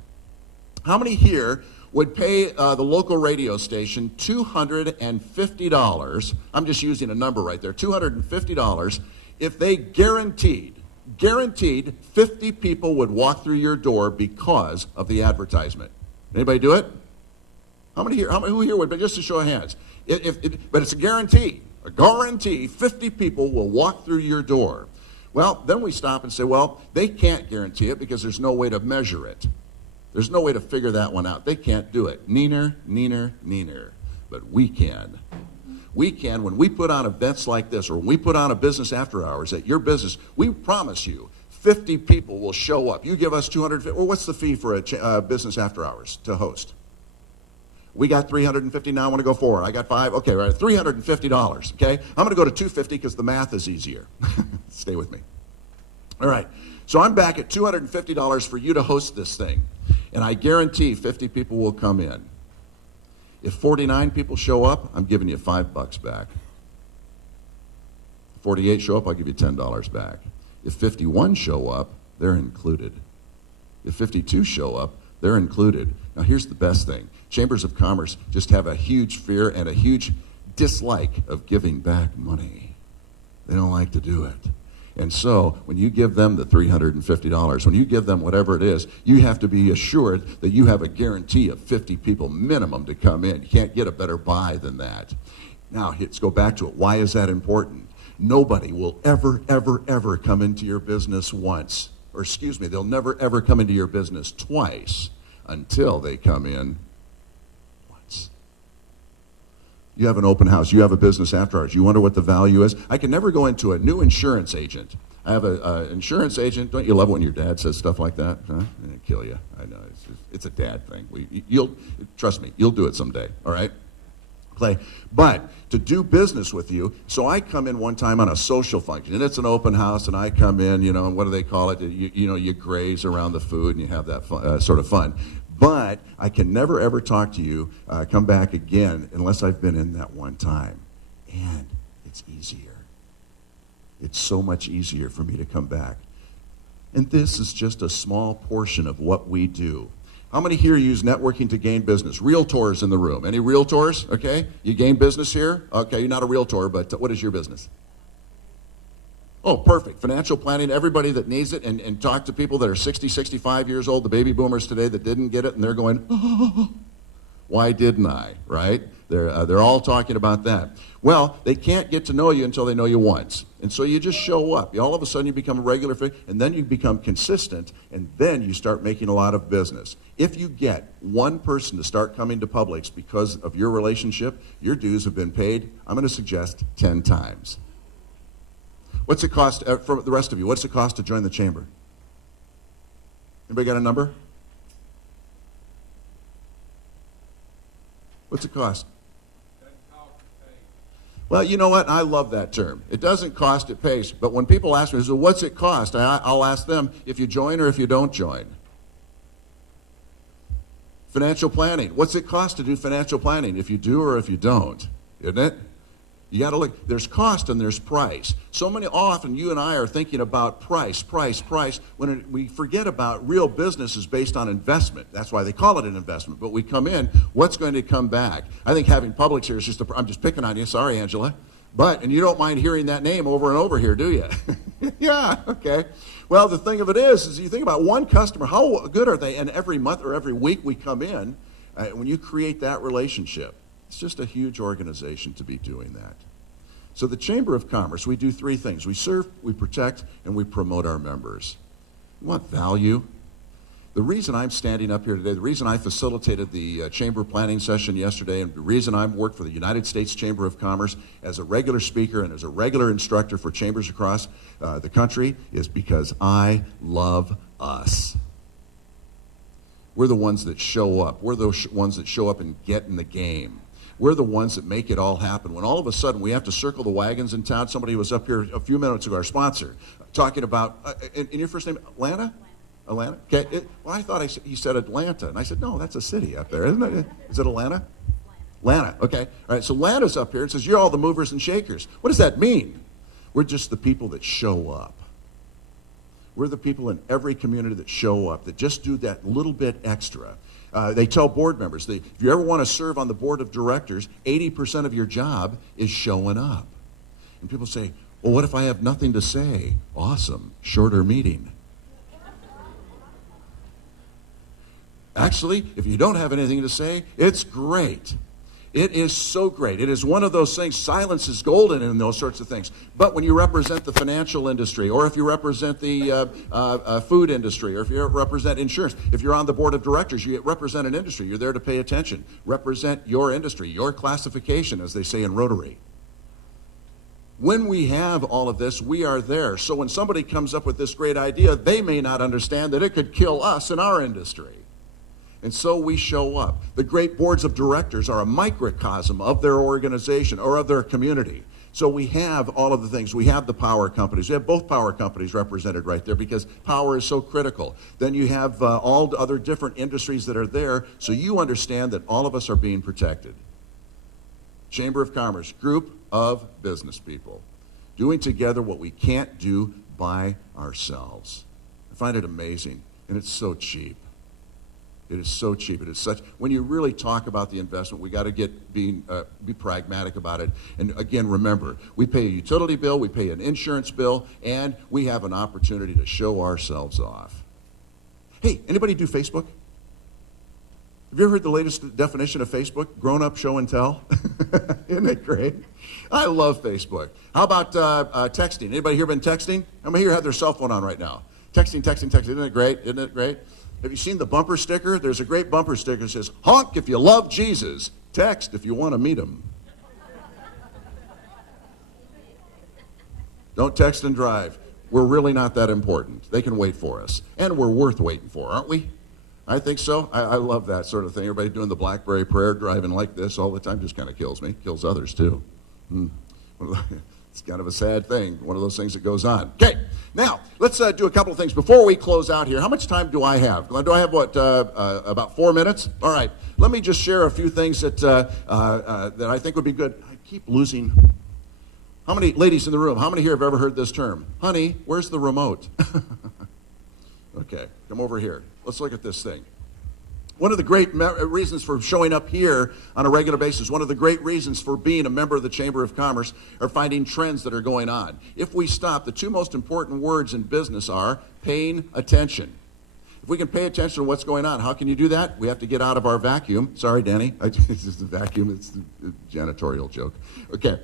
how many here would pay the local radio station $250, I'm just using a number right there, $250, if they guaranteed 50 people would walk through your door because of the advertisement? Anybody do it? How many here? Who here would? But just to show of hands. But it's a guarantee. A guarantee 50 people will walk through your door. Well, then we stop and say, well, they can't guarantee it because there's no way to measure it. There's no way to figure that one out. They can't do it. Neener. But we can. We can, when we put on events like this, or when we put on a business after hours at your business, we promise you 50 people will show up. You give us $250. Well, what's the fee for a business after hours to host? We got $350 now. I want to go $400. I got $500. Okay, right, $350. Okay, I'm going to go to $250 because the math is easier. Stay with me. All right. So I'm back at $250 for you to host this thing, and I guarantee 50 people will come in. If 49 people show up, I'm giving you $5 back. If 48 show up, I'll give you $10 back. If 51 show up, they're included. If 52 show up, they're included. Now here's the best thing. Chambers of Commerce just have a huge fear and a huge dislike of giving back money. They don't like to do it. And so when you give them the $350, when you give them whatever it is, you have to be assured that you have a guarantee of 50 people minimum to come in. You can't get a better buy than that. Now, let's go back to it. Why is that important? Nobody will ever come into your business once. Or excuse me, they'll never, ever come into your business twice until they come in once. You have an open house. You have a business after hours. You wonder what the value is. I can never go into a new insurance agent. I have an insurance agent. Don't you love it when your dad says stuff like that? Huh? It'll kill you. I know. It's a dad thing. You'll trust me. You'll do it someday. All right? Play. But to do business with you, so I come in one time on a social function, and it's an open house, and I come in, and what do they call it? You graze around the food, and you have that sort of fun. But I can never, ever talk to you, come back again, unless I've been in that one time. And it's easier. it's so much easier for me to come back. And this is just a small portion of what we do. How many here use networking to gain business? Realtors in the room. Any realtors? Okay. You gain business here? Okay, you're not a realtor, but what is your business? Oh, perfect. Financial planning, everybody that needs it, and talk to people that are 60, 65 years old, the baby boomers today that didn't get it, and they're going, oh, why didn't I, right? They're all talking about that. Well, they can't get to know you until they know you once. And so you just show up. All of a sudden you become a regular figure, and then you become consistent, and then you start making a lot of business. If you get one person to start coming to Publix because of your relationship, your dues have been paid, I'm going to suggest 10 times. What's it cost, for the rest of you, what's it cost to join the chamber? Anybody got a number? What's it cost? Well, you know what? I love that term. It doesn't cost, it pays. But when people ask me, so what's it cost? I'll ask them if you join or if you don't join. Financial planning. What's it cost to do financial planning if you do or if you don't? Isn't it? You got to look. There's cost and there's price. So often you and I are thinking about price, when we forget about real business is based on investment. That's why they call it an investment. But we come in, what's going to come back? I think having Publix here is just I'm just picking on you. Sorry, Angela. And you don't mind hearing that name over and over here, do you? Yeah, okay. Well, the thing of it is you think about one customer, how good are they? And every month or every week we come in, when you create that relationship, it's just a huge organization to be doing that. So the Chamber of Commerce, we do three things. We serve, we protect, and we promote our members. We want value. The reason I'm standing up here today, the reason I facilitated the chamber planning session yesterday, and the reason I work for the United States Chamber of Commerce as a regular speaker and as a regular instructor for chambers across the country is because I love us. We're the ones that show up. We're the ones that show up and get in the game. We're the ones that make it all happen. When all of a sudden we have to circle the wagons in town, somebody was up here a few minutes ago, our sponsor, talking about, and your first name, Atlanta? Atlanta? Okay. Well, I thought he said Atlanta, and I said, no, that's a city up there, isn't it? Is it Atlanta? Atlanta, okay. All right, so Atlanta's up here and says, you're all the movers and shakers. What does that mean? We're just the people that show up. We're the people in every community that show up, that just do that little bit extra. They tell board members, if you ever want to serve on the board of directors, 80% of your job is showing up. And people say, well, what if I have nothing to say? Awesome, shorter meeting. Actually, if you don't have anything to say, it's great. It is so great. It is one of those things, silence is golden in those sorts of things. But when you represent the financial industry, or if you represent the food industry, or if you represent insurance, if you're on the board of directors, you represent an industry. You're there to pay attention. Represent your industry, your classification, as they say in Rotary. When we have all of this, we are there. So when somebody comes up with this great idea, they may not understand that it could kill us in our industry. And so we show up. The great boards of directors are a microcosm of their organization or of their community. So we have all of the things. We have the power companies. We have both power companies represented right there because power is so critical. Then you have all the other different industries that are there, so you understand that all of us are being protected. Chamber of Commerce, group of business people, doing together what we can't do by ourselves. I find it amazing, and it's so cheap. It is so cheap. It is such. When you really talk about the investment, we got to be pragmatic about it. And again, remember, we pay a utility bill, we pay an insurance bill, and we have an opportunity to show ourselves off. Hey, anybody do Facebook? Have you ever heard the latest definition of Facebook? Grown up show and tell. Isn't it great? I love Facebook. How about texting? Anybody here been texting? How many here have their cell phone on right now? Texting. Isn't it great? Isn't it great? Have you seen the bumper sticker? There's a great bumper sticker that says, honk if you love Jesus, text if you want to meet him. Don't text and drive. We're really not that important. They can wait for us. And we're worth waiting for, aren't we? I think so. I love that sort of thing. Everybody doing the BlackBerry prayer, driving like this all the time just kind of kills me. Kills others, too. It's kind of a sad thing, one of those things that goes on. Okay, now, let's do a couple of things before we close out here. How much time do I have? Do I have, about 4 minutes? All right, let me just share a few things that I think would be good. I keep losing. How many ladies in the room, how many here have ever heard this term? Honey, where's the remote? Okay, come over here. Let's look at this thing. One of the great reasons for showing up here on a regular basis, one of the great reasons for being a member of the Chamber of Commerce are finding trends that are going on. If we stop, the two most important words in business are paying attention. If we can pay attention to what's going on, how can you do that? We have to get out of our vacuum. Sorry, Danny. It's just a vacuum. It's a janitorial joke. Okay.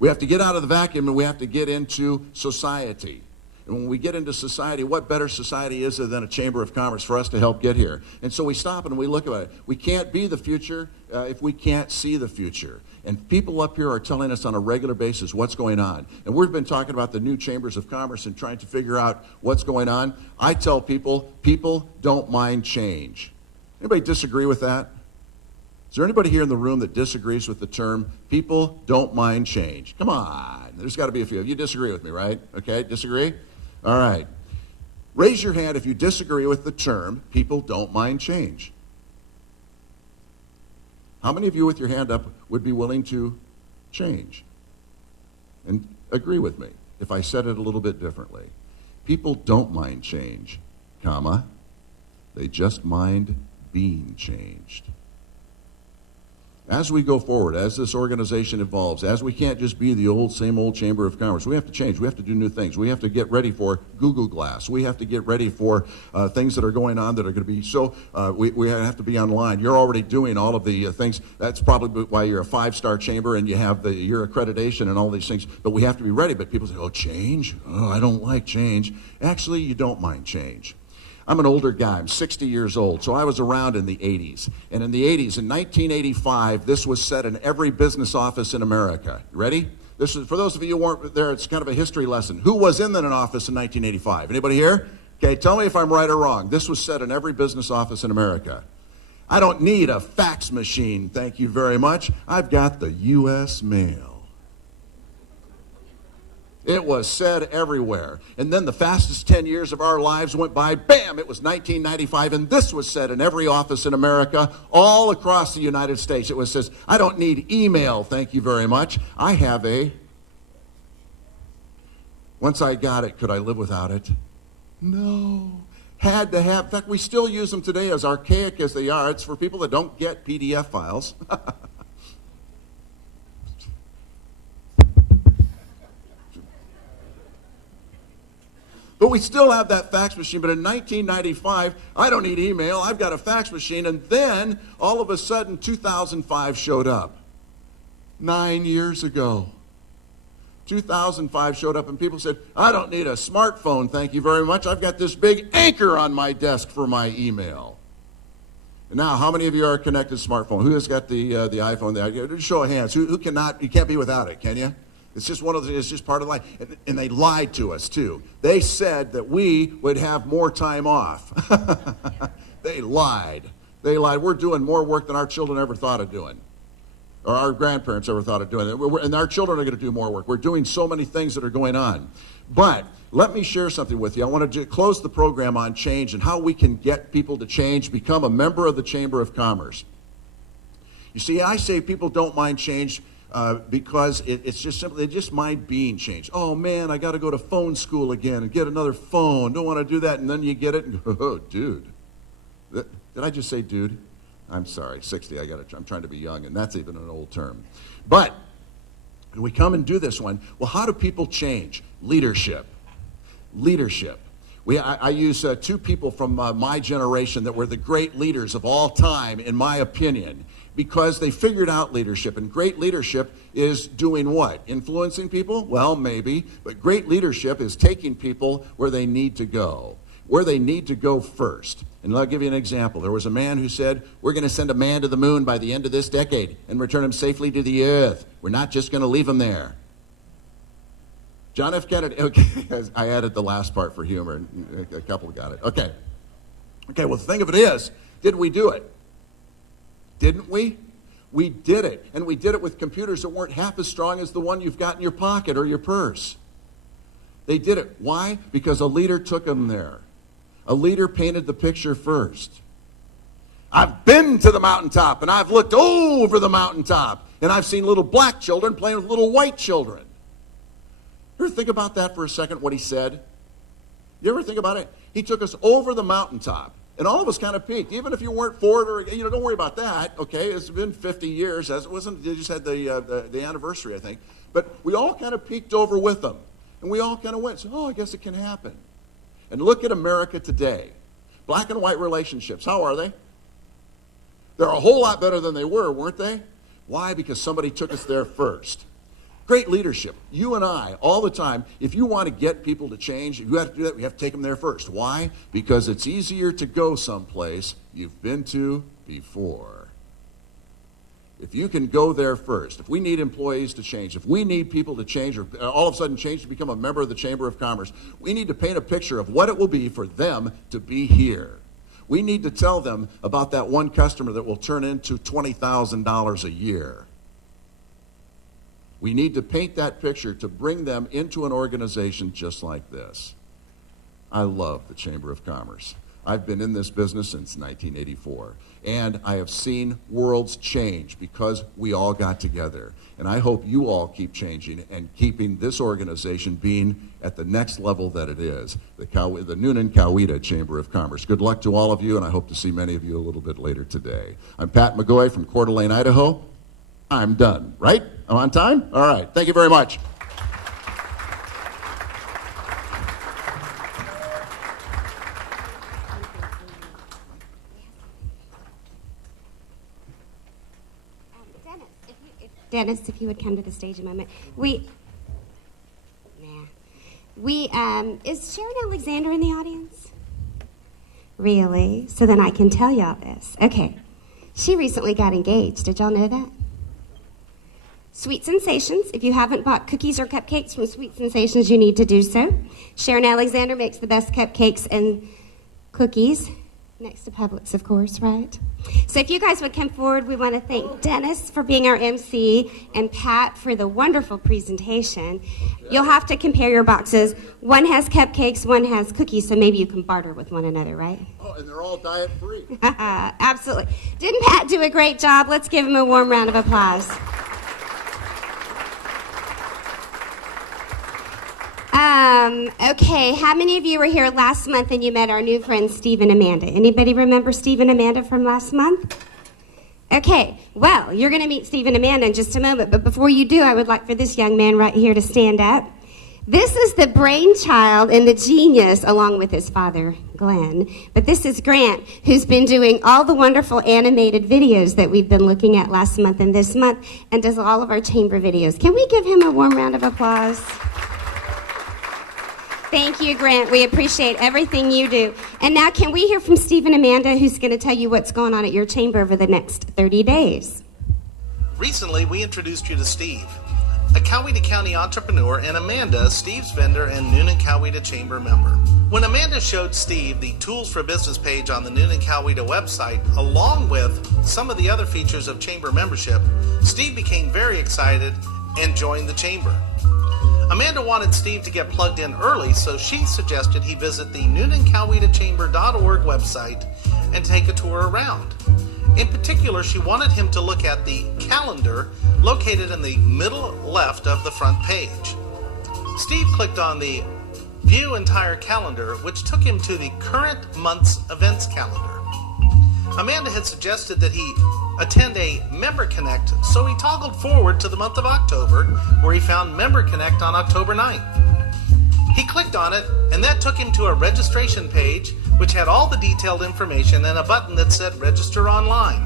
We have to get out of the vacuum and we have to get into society. And when we get into society, what better society is there than a Chamber of Commerce for us to help get here? And so we stop and we look at it. We can't be the future if we can't see the future. And people up here are telling us on a regular basis what's going on. And we've been talking about the new Chambers of Commerce and trying to figure out what's going on. I tell people don't mind change. Anybody disagree with that? Is there anybody here in the room that disagrees with the term, people don't mind change? Come on. There's got to be a few of you. Disagree with me, right? Okay, disagree? All right. Raise your hand if you disagree with the term, people don't mind change. How many of you with your hand up would be willing to change? And agree with me if I said it a little bit differently. People don't mind change, comma, they just mind being changed. As we go forward, as this organization evolves, as we can't just be the same old Chamber of Commerce, we have to change. We have to do new things. We have to get ready for Google Glass. We have to get ready for things that are going on that are going to be we have to be online. You're already doing all of the things. That's probably why you're a 5-star chamber and you have your accreditation and all these things. But we have to be ready. But people say, oh, change? Oh, I don't like change. Actually, you don't mind change. I'm an older guy. I'm 60 years old, so I was around in the 80s. And in the 80s, in 1985, this was said in every business office in America. You ready? This is, for those of you who weren't there, it's kind of a history lesson. Who was in an office in 1985? Anybody here? Okay, tell me if I'm right or wrong. This was said in every business office in America. I don't need a fax machine, thank you very much. I've got the U.S. mail. It was said everywhere. And then the fastest 10 years of our lives went by. Bam! It was 1995, and this was said in every office in America, all across the United States. It was says, I don't need email, thank you very much. I have a... Once I got it, could I live without it? No. Had to have. In fact, we still use them today, as archaic as they are. It's for people that don't get PDF files. But we still have that fax machine. But in 1995, I don't need email. I've got a fax machine. And then, all of a sudden, 2005 showed up. 9 years ago. 2005 showed up, and people said, I don't need a smartphone, thank you very much. I've got this big anchor on my desk for my email. And now, how many of you are a connected smartphone? Who has got the iPhone? Just show of hands. Who cannot? You can't be without it, can you? It's just it's just part of life. And they lied to us, too. They said that we would have more time off. They lied. They lied. We're doing more work than our children ever thought of doing, or our grandparents ever thought of doing it. And our children are going to do more work. We're doing so many things that are going on. But let me share something with you. I want to close the program on change and how we can get people to change, become a member of the Chamber of Commerce. You see, I say people don't mind change because it's just simply, they just mind being changed. Oh man, I got to go to phone school again and get another phone. Don't want to do that. And then you get it and go, oh, dude. Did I just say dude? I'm sorry, 60. I'm trying to be young, and that's even an old term. But we come and do this one. Well, how do people change? Leadership. Leadership. I use two people from my generation that were the great leaders of all time, in my opinion, because they figured out leadership. And great leadership is doing what? Influencing people? Well, maybe. But great leadership is taking people where they need to go. Where they need to go first. And I'll give you an example. There was a man who said, we're going to send a man to the moon by the end of this decade and return him safely to the earth. We're not just going to leave him there. John F. Kennedy, okay, I added the last part for humor, and a couple got it. Okay, well, the thing of it is, did we do it? Didn't we? We did it, and we did it with computers that weren't half as strong as the one you've got in your pocket or your purse. They did it. Why? Because a leader took them there. A leader painted the picture first. I've been to the mountaintop, and I've looked over the mountaintop. And I've seen little black children playing with little white children. You ever think about that for a second, what he said? You ever think about it? He took us over the mountaintop, and all of us kind of peaked. Even if you weren't for it, or, don't worry about that, okay? It's been 50 years. As it wasn't, they just had the anniversary, I think. But we all kind of peaked over with them. And we all kind of went, I guess it can happen. And look at America today. Black and white relationships, how are they? They're a whole lot better than they were, weren't they? Why? Because somebody took us there first. Great leadership. You and I, all the time, if you want to get people to change, you have to do that, we have to take them there first. Why? Because it's easier to go someplace you've been to before. If you can go there first, if we need employees to change, if we need people to change, or all of a sudden change to become a member of the Chamber of Commerce, we need to paint a picture of what it will be for them to be here. We need to tell them about that one customer that will turn into $20,000 a year. We need to paint that picture to bring them into an organization just like this. I love the Chamber of Commerce. I've been in this business since 1984, and I have seen worlds change because we all got together. And I hope you all keep changing and keeping this organization being at the next level that it is, the Nulink Chamber of Commerce. Good luck to all of you, and I hope to see many of you a little bit later today. I'm Pat McGoy from Coeur d'Alene, Idaho. I'm done, right? I'm on time? All right. Thank you very much. Dennis, if you would come to the stage a moment. Is Sharon Alexander in the audience? Really? So then I can tell y'all this. Okay. She recently got engaged. Did y'all know that? Sweet Sensations. If you haven't bought cookies or cupcakes from Sweet Sensations, you need to do so. Sharon Alexander makes the best cupcakes and cookies. Next to Publix, of course, right? So if you guys would come forward, we want to thank Dennis for being our MC and Pat for the wonderful presentation. You'll have to compare your boxes. One has cupcakes, one has cookies, so maybe you can barter with one another, right? Oh, and they're all diet-free. Absolutely. Didn't Pat do a great job? Let's give him a warm round of applause. Okay, how many of you were here last month and you met our new friends, Steve and Amanda? Anybody remember Steve and Amanda from last month? Okay, well, you're going to meet Steve and Amanda in just a moment, but before you do, I would like for this young man right here to stand up. This is the brainchild and the genius, along with his father, Glenn. But this is Grant, who's been doing all the wonderful animated videos that we've been looking at last month and this month, and does all of our chamber videos. Can we give him a warm round of applause? Thank you, Grant. We appreciate everything you do. And now can we hear from Steve and Amanda, who's going to tell you what's going on at your chamber over the next 30 days. Recently, we introduced you to Steve, a Coweta County entrepreneur, and Amanda, Steve's vendor and Nulink Coweta Chamber member. When Amanda showed Steve the Tools for Business page on the Nulink Coweta website, along with some of the other features of chamber membership, Steve became very excited and joined the chamber. Amanda wanted Steve to get plugged in early, so she suggested he visit the NulinkCowetaChamber.org website and take a tour around. In particular, she wanted him to look at the calendar located in the middle left of the front page. Steve clicked on the View Entire Calendar, which took him to the current month's events calendar. Amanda had suggested that he attend a Member Connect, so he toggled forward to the month of October, where he found Member Connect on October 9th. He clicked on it, and that took him to a registration page, which had all the detailed information and a button that said Register Online.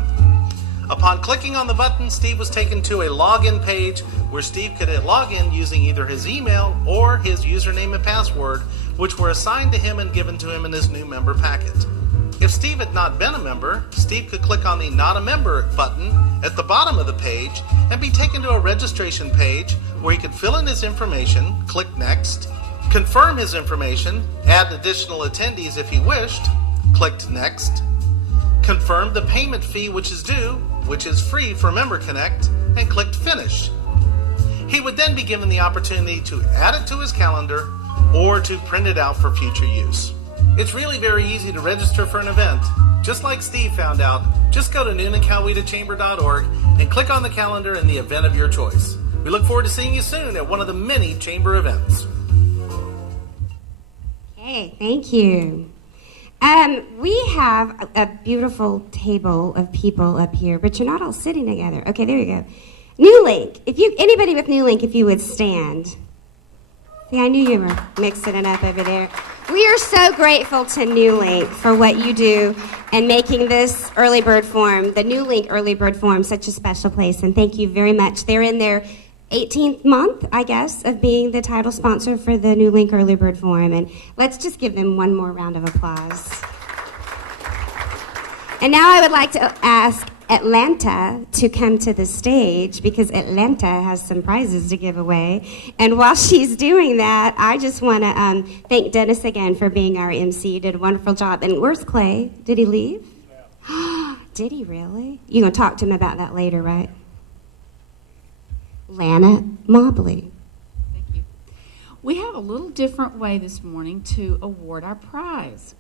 Upon clicking on the button, Steve was taken to a login page where Steve could log in using either his email or his username and password, which were assigned to him and given to him in his new member packet. If Steve had not been a member, Steve could click on the Not a Member button at the bottom of the page and be taken to a registration page where he could fill in his information, click Next, confirm his information, add additional attendees if he wished, clicked Next, confirm the payment fee which is due, which is free for Member Connect, and clicked Finish. He would then be given the opportunity to add it to his calendar or to print it out for future use. It's really very easy to register for an event. Just like Steve found out, just go to NullinkCowetaChamber.org and click on the calendar and the event of your choice. We look forward to seeing you soon at one of the many chamber events. Okay, thank you. We have a beautiful table of people up here, but you're not all sitting together. Okay, there you go. Nulink. Anybody with Nulink, if you would stand. See, I knew you were mixing it up over there. We are so grateful to Nulink for what you do and making this early bird forum, the Nulink early bird forum, such a special place. And thank you very much. They're in their 18th month, I guess, of being the title sponsor for the Nulink early bird forum. And let's just give them one more round of applause. And now I would like to ask Atlanta to come to the stage because Atlanta has some prizes to give away. And while she's doing that, I just want to thank Dennis again for being our MC. He did a wonderful job. And where's Clay? Did he leave? Yeah. Did he really? You're going to talk to him about that later, right? Lana Mobley. Thank you. We have a little different way this morning to award our prize.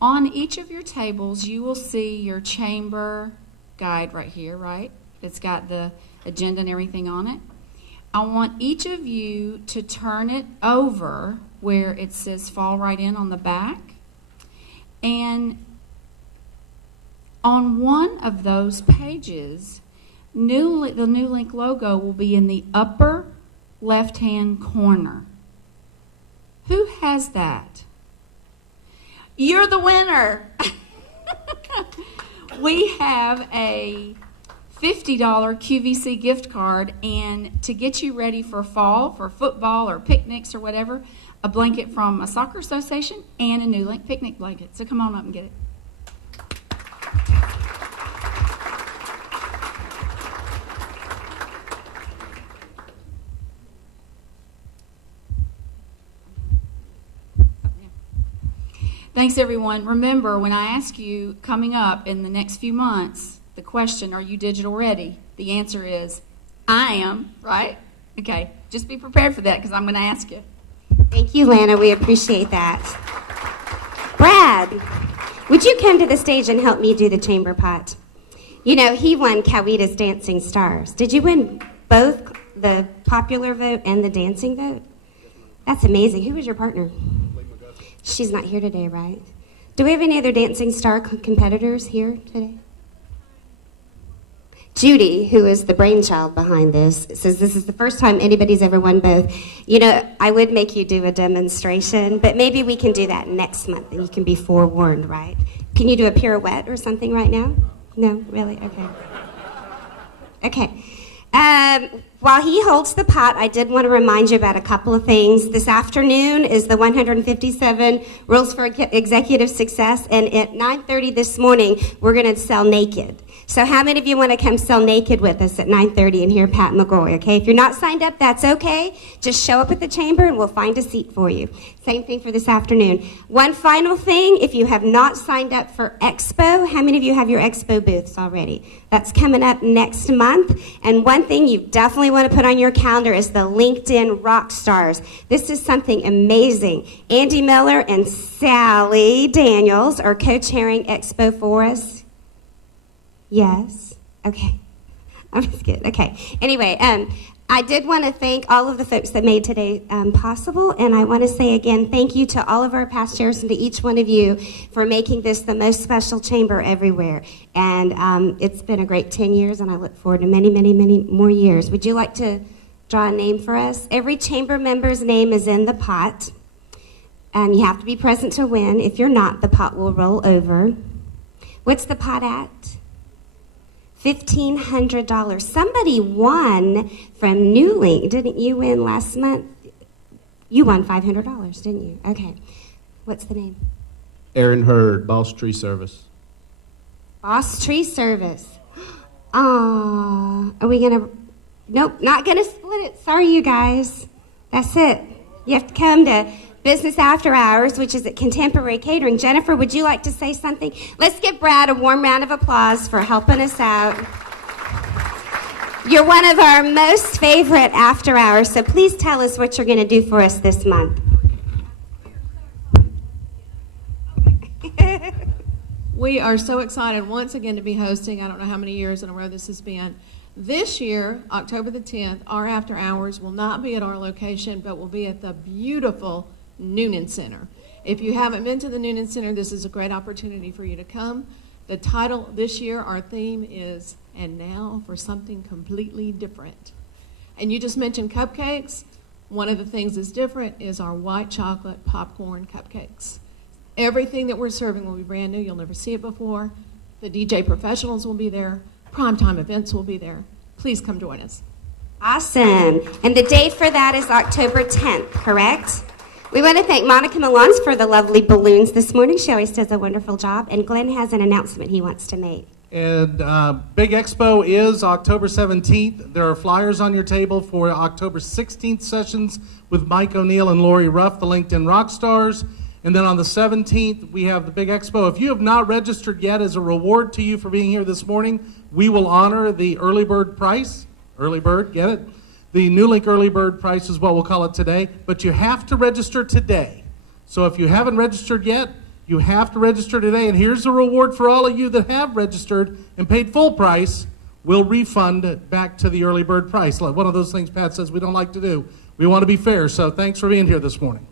On each of your tables, you will see your chamber guide right here, right? It's got the agenda and everything on it. I want each of you to turn it over where it says fall right in on the back. And on one of those pages, the Nulink logo will be in the upper left-hand corner. Who has that? You're the winner. We have a $50 QVC gift card, and to get you ready for fall, for football or picnics or whatever, a blanket from a soccer association and a Nulink picnic blanket. So come on up and get it. Thanks, everyone. Remember, when I ask you coming up in the next few months, the question, are you digital ready? The answer is, I am, right? Okay, just be prepared for that because I'm going to ask you. Thank you, Lana. We appreciate that. Brad, would you come to the stage and help me do the chamber pot? You know, he won Coweta's Dancing Stars. Did you win both the popular vote and the dancing vote? That's amazing. Who was your partner? She's not here today, right? Do we have any other Dancing Star competitors here today? Judy, who is the brainchild behind this, says this is the first time anybody's ever won both. You know, I would make you do a demonstration, but maybe we can do that next month and you can be forewarned, right? Can you do a pirouette or something right now? No? Really? Okay. Okay. While he holds the pot, I did want to remind you about a couple of things. This afternoon is the 157 Rules for Executive Success, and at 9:30 this morning, we're going to sell naked. So how many of you want to come sell naked with us at 9:30 and hear Pat McGoy, okay? If you're not signed up, that's okay. Just show up at the chamber and we'll find a seat for you. Same thing for this afternoon. One final thing, if you have not signed up for Expo, how many of you have your Expo booths already? That's coming up next month. And one thing you definitely want to put on your calendar is the LinkedIn Rock Stars. This is something amazing. Andy Miller and Sally Daniels are co-chairing Expo for us. Yes? Okay. I'm just kidding. Okay. Anyway, I did want to thank all of the folks that made today possible, and I want to say again thank you to all of our past chairs and to each one of you for making this the most special chamber everywhere. And it's been a great 10 years, and I look forward to many, many, many more years. Would you like to draw a name for us? Every chamber member's name is in the pot. You have to be present to win. If you're not, the pot will roll over. What's the pot at? $1,500. Somebody won from Nulink. Didn't you win last month? You won $500, didn't you? Okay. What's the name? Aaron Hurd, Boss Tree Service. Boss Tree Service. Are we going to... Nope, not going to split it. Sorry, you guys. That's it. You have to come to Business After Hours, which is at Contemporary Catering. Jennifer, would you like to say something? Let's give Brad a warm round of applause for helping us out. You're one of our most favorite after hours, so please tell us what you're going to do for us this month. We are so excited once again to be hosting. I don't know how many years in a row this has been. This year, October the 10th, our after hours will not be at our location, but will be at the beautiful Nulink Center. If you haven't been to the Nulink Center, this is a great opportunity for you to come. The title this year, our theme is, "And Now for Something Completely Different." And you just mentioned cupcakes. One of the things that's different is our white chocolate popcorn cupcakes. Everything that we're serving will be brand new. You'll never see it before. The DJ professionals will be there. Primetime events will be there. Please come join us. Awesome. And the date for that is October 10th, correct? We want to thank Monica Milans for the lovely balloons this morning. She always does a wonderful job. And Glenn has an announcement he wants to make. And Big Expo is October 17th. There are flyers on your table for October 16th sessions with Mike O'Neill and Lori Ruff, the LinkedIn Rockstars. And then on the 17th, we have the Big Expo. If you have not registered yet, as a reward to you for being here this morning, we will honor the early bird price. Early bird, get it? The Nulink early bird price is what we'll call it today. But you have to register today. So if you haven't registered yet, you have to register today. And here's the reward for all of you that have registered and paid full price. We'll refund it back to the early bird price. Like one of those things Pat says we don't like to do. We want to be fair. So thanks for being here this morning.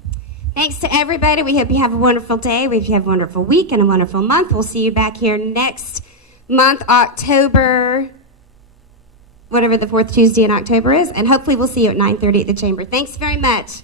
Thanks to everybody. We hope you have a wonderful day. We hope you have a wonderful week and a wonderful month. We'll see you back here next month, October, whatever the fourth Tuesday in October is. And hopefully we'll see you at 9:30 at the Chamber. Thanks very much.